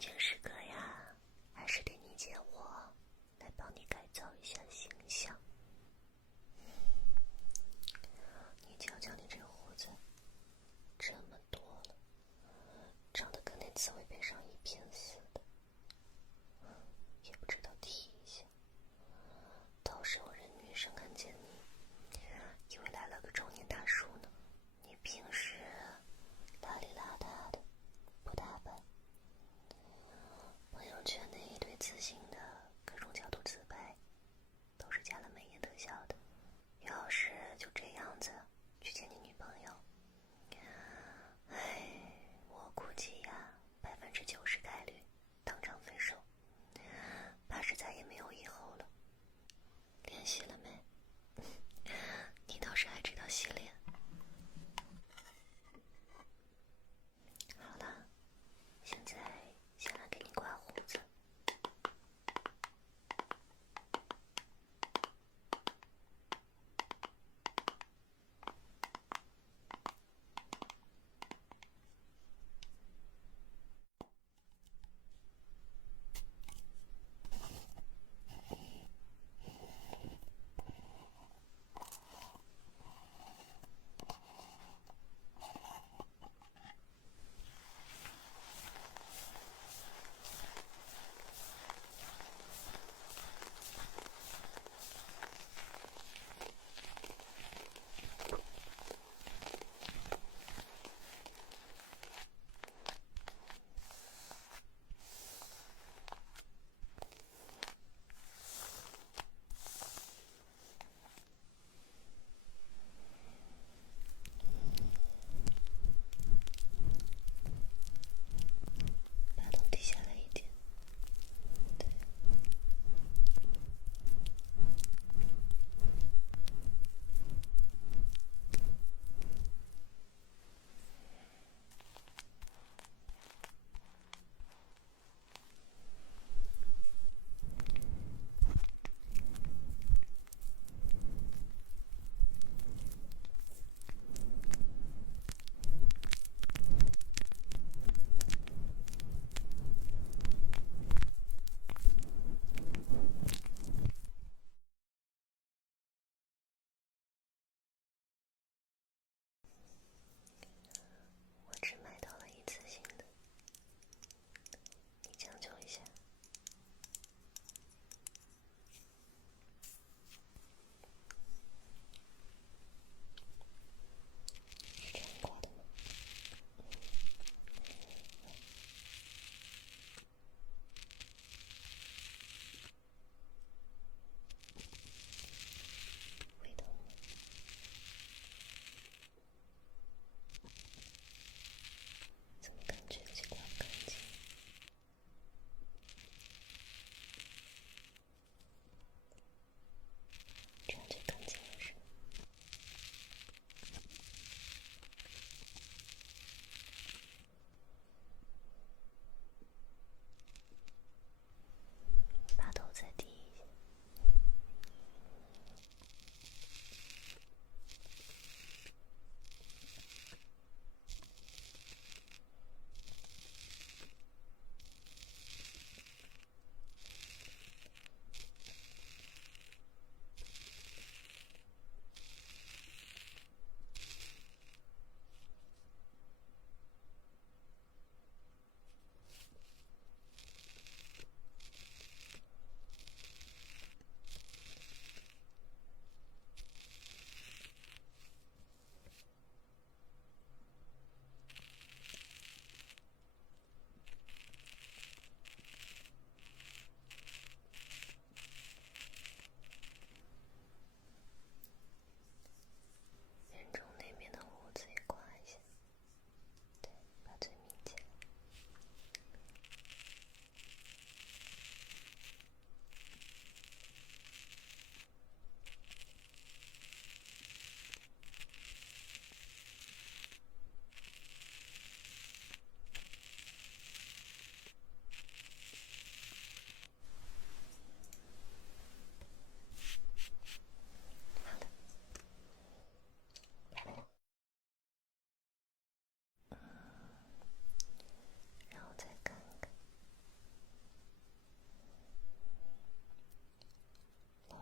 键时刻呀，还是得你见我来帮你改造一下形象。你瞧瞧你这胡子，这么多了，长得跟那刺猬背上一片似的，也不知道剃一下，到时候人女生看见你，以为来了个中年大叔呢。你平时邋里邋遢的，不打扮，朋友圈那一堆自信的各种角度自拍，都是加了美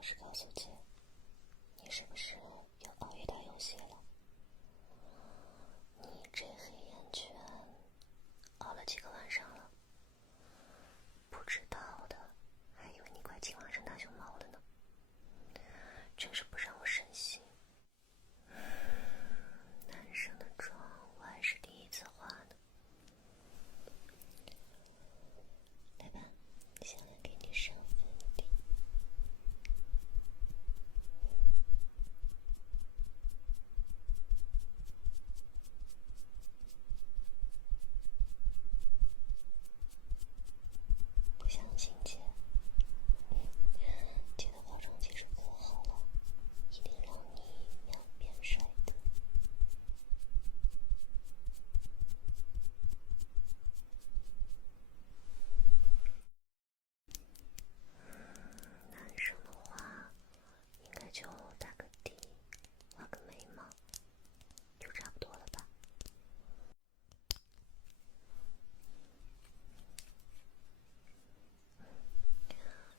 实告诉姐，你是不是又熬夜打游戏了？你这黑眼圈熬了几个晚上了？不知道的还以为你快进晚上大熊猫了呢，真是不让我省心。男生的妆我还是第一次化呢。来吧，先来给你上粉底。不相信姐，姐的化妆技术可好了，一定让你秒变帅的。男生的话，应该就打个底，画个眉毛，就差不多了吧。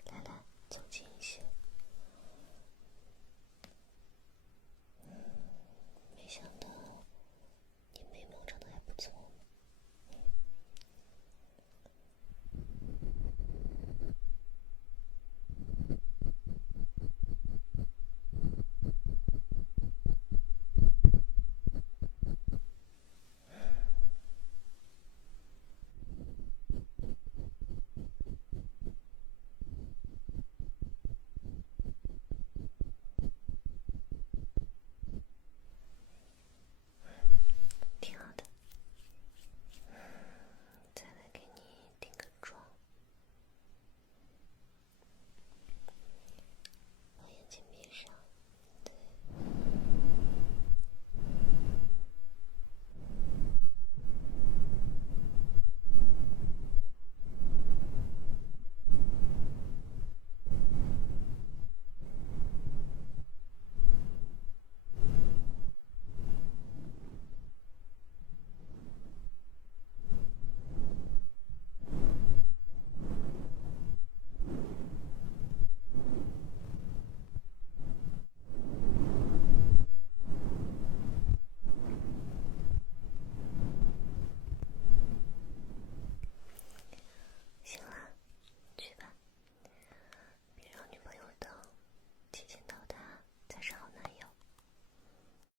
来来，走近